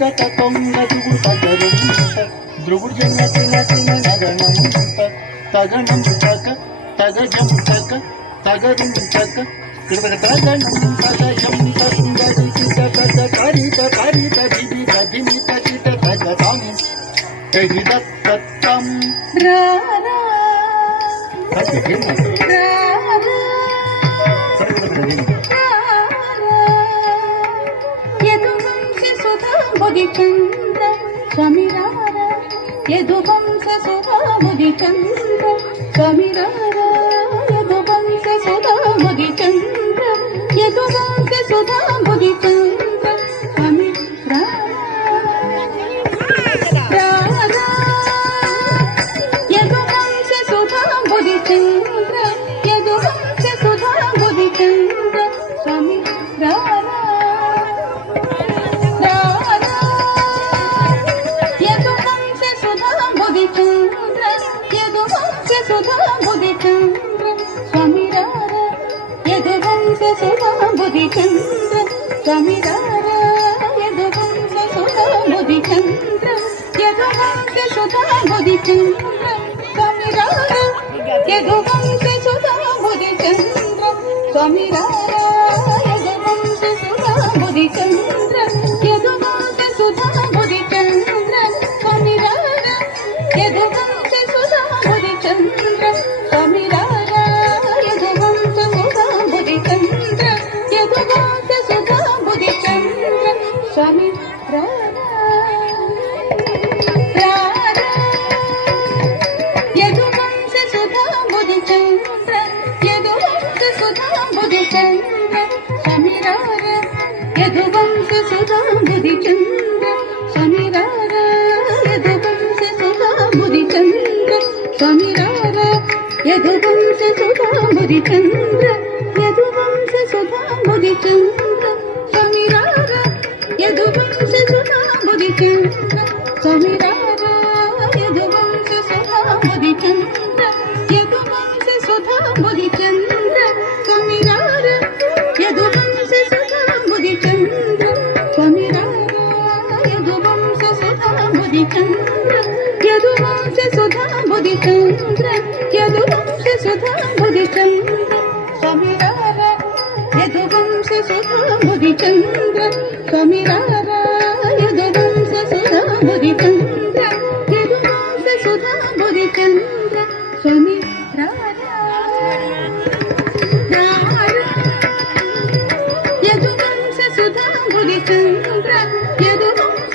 గత తొంగ దిగు తగరుంత ద్రుగుడు జన తిన తిన నగనంత తగనం తగ తగజం తగ తగరుం తగ కృపక తగనం తగజం తగది తగ కరిత కరిత దివి గదిమి తగిత తగతం తగిద తత్తం రారా యదువంశ సుధాబుధి చంద్ర స్వామిరార యదువంశ సుధాబుధి చంద్ర స్వామిరార యదువంశ సుధాబుధి చంద్ర యదువంశ సుధాబుధి చంద్ర స్వామిరార చంద్ర యదువంశ సుధాబుధి చంద్ర స్వామి రారా రారా యదువంశ సుధాబుధి చంద్ర యదువంశ సుధాబుధి చంద్ర స్వామి రారా యదువంశ సుధాబుధి చంద్ర స్వామి రారా యదువంశ సుధాబుధి చంద్ర యదువంశ సుధాబుధి చంద్ర స్వామి రారా యదువంశ సుధాబుధి చంద్ర స్వామి రారా యదువంశ సుధాబుధి చంద్ర యదువంశ సుధాబుధి చంద్ర స్వామి రారా యదువంశ సుధాబుధి చంద్ర స్వామి రారా యదువంశ సుధాబుధి చంద్ర యదువంశ సుధాబుధి చంద్ర స్వామి రారా యదువంశ సుధాబుధి చంద్ర యదువంశ సుధాబుధి చంద్ర స్వామి రారా యదువంశ సుధాబుధి చంద్ర స్వామి రారా యదువంశ సుధాబుధి చంద్ర స్వామి రారా యదువంశ సుధాబుధి చంద్ర యదువంశ సుధాబుధి చంద్ర స్వామి రారా యదువంశ సుధాబుధి చంద్ర స్వామి రారా యదువంశ సుధాబుధి చంద్ర యదువంశ సుధాబుధి చంద్ర స్వామి రారా యదువంశ సుధాబుధి చంద్ర స్వామి రారా యదువంశ సుధాబుధి చంద్ర యదువంశ సుధాబుధి చంద్ర యదువంశ సుధాబుధి చంద్ర స్వామి రారా యదువంశ సుధాబుధి చంద్ర స్వామి రారా యదువంశ సుధాబుధి చంద్ర యదువంశ సుధాబుధి చంద్ర స్వామి రారా యదువంశ సుధాబుధి చంద్ర యదువంశ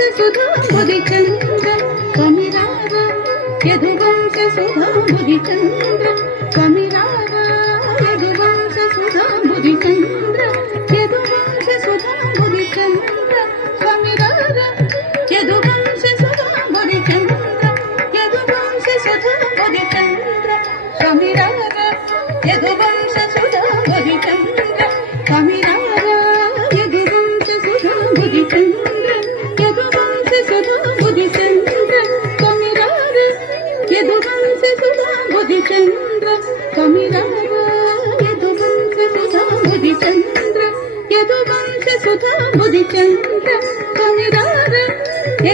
సుధాబుధి చంద్ర స్వామి రారా యదువంశ సుధాబుధి చంద్ర స్వామి రారా యదువంశ సుధాబుధి చంద్ర యదువంశ సుధాబుధి చంద్ర స్వామి రారా యదువంశ సుధాబుధి చంద్ర యదువంశ సుధాబుధి చంద్ర స్వామి రారా యదువంశ సుధాబుధి చంద్ర స్వామి రారా యదువంశ సుధాబుధి చంద్ర యదువంశ సుధాబుధి చంద్ర స్వామి రారా యదువంశ సుధాబుధి చంద్ర స్వామి రారా యదువంశ సుధాబుధి చంద్ర యదువంశ సుధాబుధి చంద్ర స్వామి రారా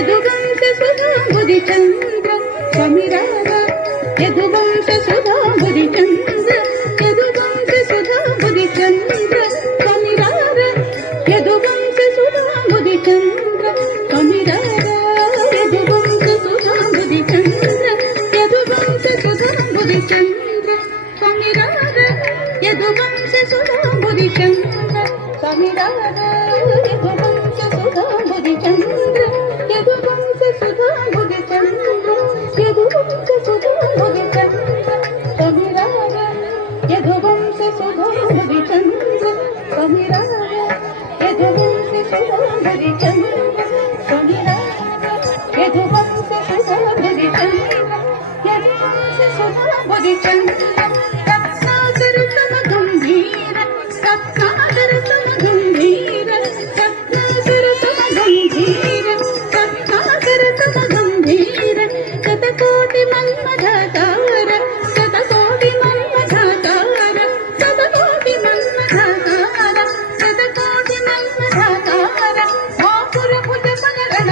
యదువంశ సుధాబుధి చంద్ర స్వామి రారా యదువంశ సుధాబుధి చంద్ర యదువంశ సుధాబుధి చంద్ర స్వామి రారా యదువంశ సుధాబుధి చంద్ర స్వామి రారా యదువంశ సుధాబుధి చంద్ర యదువంశ సుధాబుధి చంద్ర స్వామి రారా యదువంశ సుధాబుధి చంద్ర స్వామి రారా యదువంశ సుధాబుధి చంద్ర యదువంశ సుధాబుధి చంద్ర యదువంశ సుధాబుధి చంద్ర స్వామి రారా యదువంశ సుధాబుధి చంద్ర స్వామి రారా యదువంశ సుధాబుధి చంద్ర స్వామి రారా యదువంశ సుధాబుధి చంద్ర యదువంశ సుధాబుధి చంద్ర రత్నాకర తమ గంభీర రత్నాకర తమ గంభీర రత్నాకర తమ గంభీర రత్నాకర తమ గంభీర శతకోటి మన్మథాకార శతకోటి మన్మథాకార శతకోటి మన్మథాకార శతకోటి మన్మథాకార ఆకుర భుజ పగరణ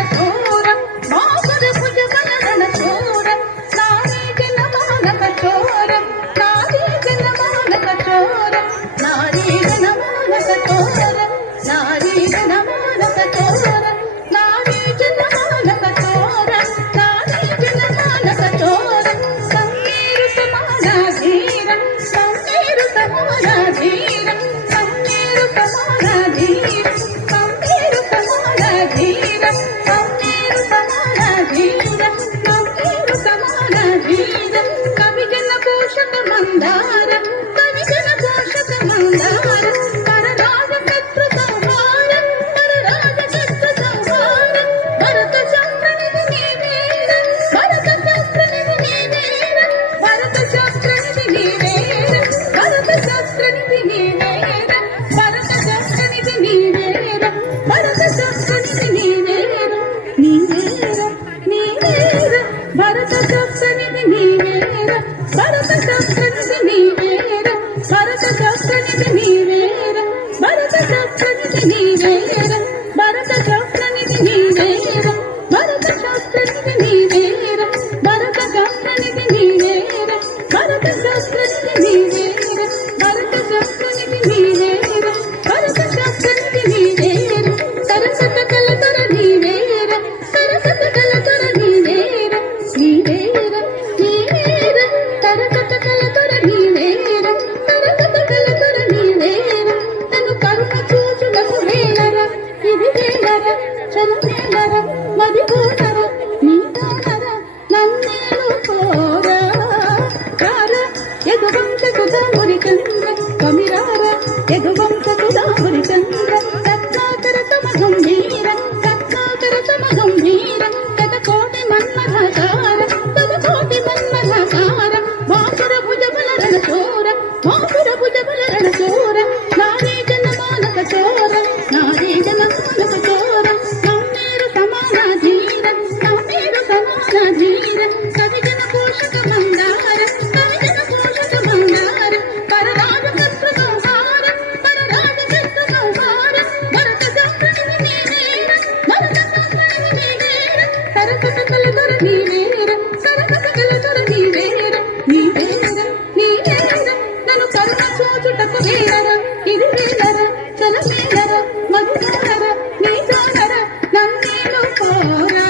వీరర ఇది వీరర చల వీరర మధురర నీ జానర నన్నేలు కోరా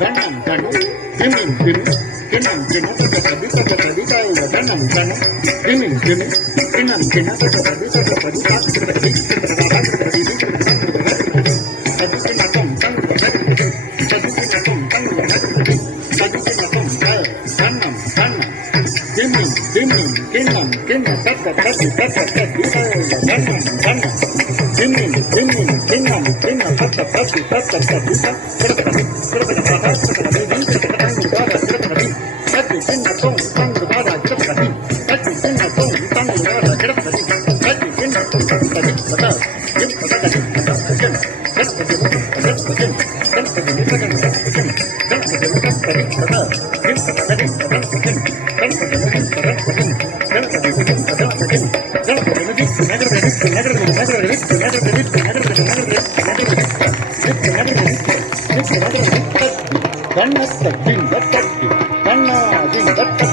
దండం దండం దిమిం దిమిం దినం దినం తపది తపది తాయ దండం దండం దిమిం దిమిం దినం దినం తపది తపది తపది Thank you.